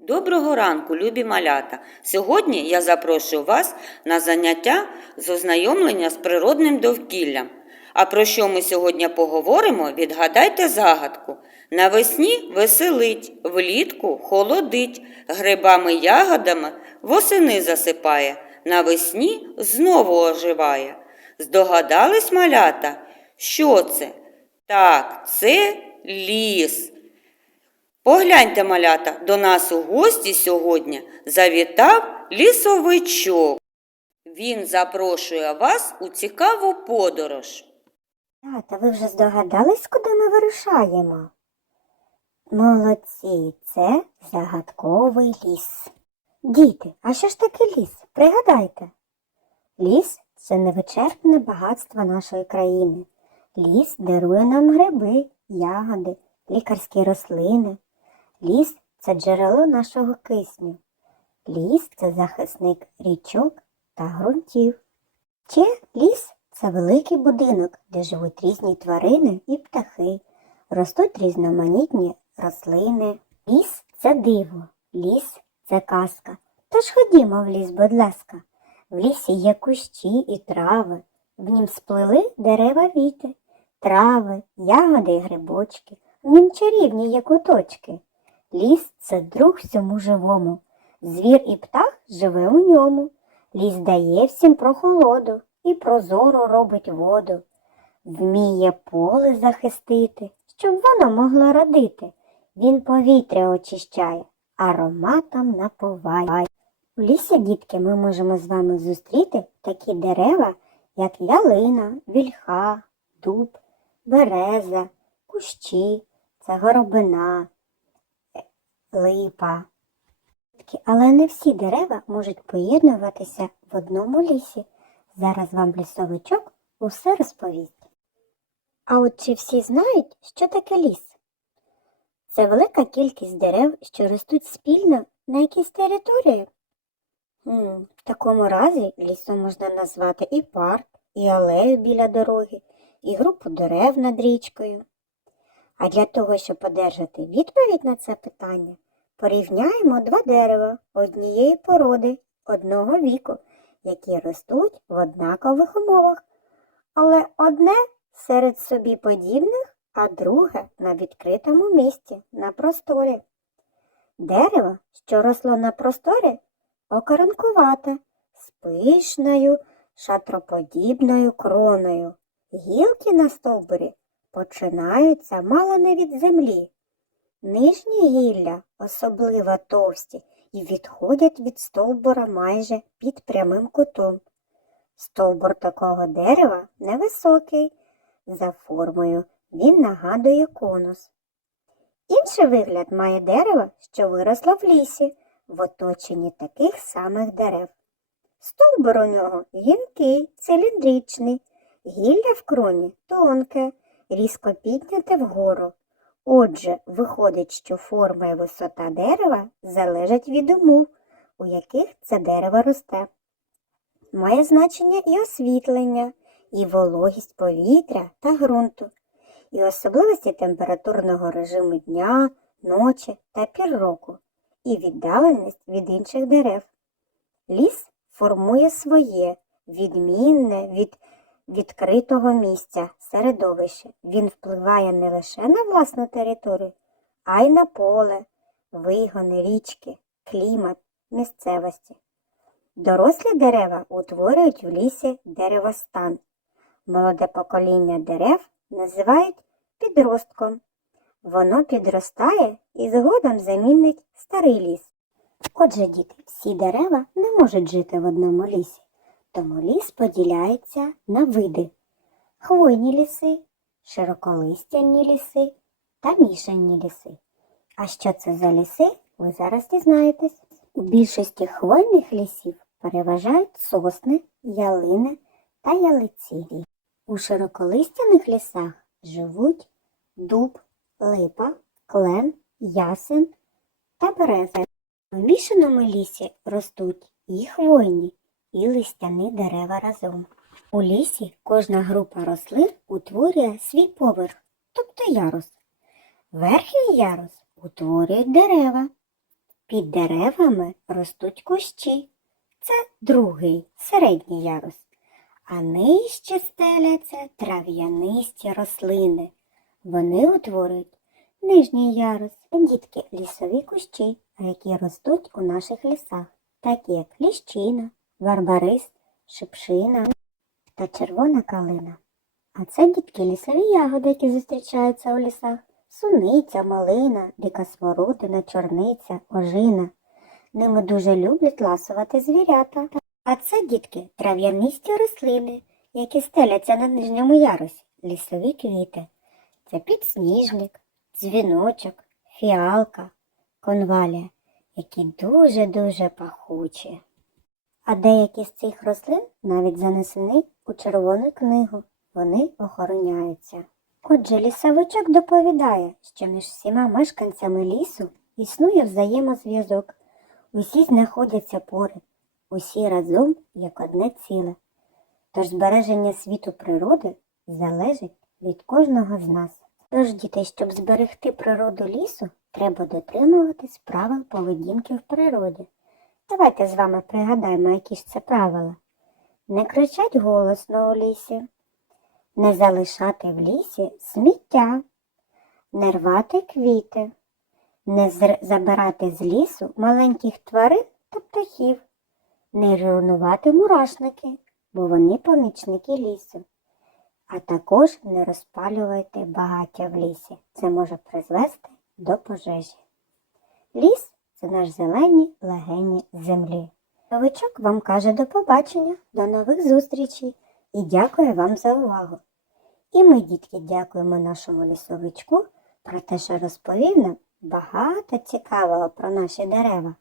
Доброго ранку, любі малята! Сьогодні я запрошую вас на заняття з ознайомлення з природним довкіллям. А про що ми сьогодні поговоримо, відгадайте загадку. Навесні веселить, влітку холодить, грибами ягодами восени засипає, навесні знову оживає. Здогадались малята? Що це? Так, це ліс. Погляньте, малята, до нас у гості сьогодні завітав лісовичок. Він запрошує вас у цікаву подорож. Тата, ви вже здогадались, куди ми вирушаємо? Молодці, це загадковий ліс. Діти, а що ж таке ліс? Пригадайте. Ліс це невичерпне багатство нашої країни. Ліс дарує нам гриби, ягоди, лікарські рослини. Ліс це джерело нашого кисню. Ліс це захисник річок та ґрунтів. Ще ліс це великий будинок, де живуть різні тварини і птахи, ростуть різноманітні рослини. Ліс це диво, ліс це казка. Тож ходімо в ліс, будь ласка. В лісі є кущі і трави, в нім сплили дерева віти, трави, ягоди і грибочки, в нім чарівні є куточки. Ліс це друг всьому живому. Звір і птах живе у ньому. Ліс дає всім прохолоду і прозоро робить воду. Вміє поле захистити, щоб воно могло родити. Він повітря очищає, ароматом напуває. У лісі, дітки, ми можемо з вами зустріти такі дерева, як ялина, вільха, дуб, береза, кущі, це горобина, липа. Але не всі дерева можуть поєднуватися в одному лісі. Зараз вам лісовичок усе розповість. А от чи всі знають, що таке ліс? Це велика кількість дерев, що ростуть спільно на якійсь території. Хм, в такому разі лісом можна назвати і парк, і алею біля дороги, і групу дерев над річкою. А для того, щоб одержати відповідь на це питання, порівняємо два дерева однієї породи, одного віку, які ростуть в однакових умовах, але одне серед собі подібних, а друге на відкритому місці, на просторі. Дерево, що росло на просторі, окоронкувате, з пишною, шатроподібною кроною. Гілки на стовбурі починаються мало не від землі. Нижні гілля особливо товсті і відходять від стовбура майже під прямим кутом. Стовбур такого дерева невисокий, за формою він нагадує конус. Інший вигляд має дерево, що виросло в лісі, в оточенні таких самих дерев. Стовбур у нього гінкий, циліндричний, гілля в кроні тонке, різко підняте вгору. Отже, виходить, що форма і висота дерева залежать від умов, у яких це дерево росте. Має значення і освітлення, і вологість повітря та ґрунту, і особливості температурного режиму дня, ночі та пір року, і віддаленість від інших дерев. Ліс формує своє, відмінне від відкритого місця, середовище. Він впливає не лише на власну територію, а й на поле, вигони, річки, клімат, місцевості. Дорослі дерева утворюють в лісі деревостан. Молоде покоління дерев називають підростком. Воно підростає і згодом замінить старий ліс. Отже, діти, всі дерева не можуть жити в одному лісі, тому ліс поділяється на види хвойні ліси, широколистяні ліси та мішані ліси. А що це за ліси, ви зараз дізнаєтесь. У більшості хвойних лісів переважають сосни, ялини та ялиці. У широколистяних лісах живуть дуб, липа, клен, ясен та береза. У мішаному лісі ростуть і хвойні, і листяні дерева разом. У лісі кожна група рослин утворює свій поверх, тобто ярус. Верхній ярус утворюють дерева, Під деревами ростуть кущі. Це другий, середній ярус. А нижче стеляться трав'янисті рослини. Вони утворюють нижній ярус. Дітки лісові кущі, які ростуть у наших лісах, такі як ліщина, барбарис, шипшина та червона калина. А це дітки лісові ягоди, які зустрічаються у лісах. Суниця, малина, дика смородина, чорниця, ожина. Ними дуже люблять ласувати звірята. А це, дітки, трав'янисті рослини, які стеляться на нижньому ярусі, лісові квіти. Це підсніжник, дзвіночок, фіалка, конвалія, які дуже-дуже пахучі. А деякі з цих рослин навіть занесені у червону книгу. Вони охороняються. Отже, лісовичок доповідає, що між всіма мешканцями лісу існує взаємозв'язок. Усі знаходяться поряд, усі разом як одне ціле. Тож збереження світу природи залежить від кожного з нас. Тож, діти, щоб зберегти природу лісу, треба дотримуватись правил поведінки в природі. Давайте з вами пригадаємо, які ж це правила. Не кричать голосно у лісі, не залишати в лісі сміття, не рвати квіти, не забирати з лісу маленьких тварин та птахів, не руйнувати мурашники, бо вони помічники лісу. А також не розпалювати багаття в лісі. Це може призвести до пожежі. Ліс це наш зелені легені землі. Новичок вам каже до побачення, до нових зустрічей і дякує вам за увагу. І ми, дітки, дякуємо нашому лісовичку про те, що розповів нам багато цікавого про наші дерева.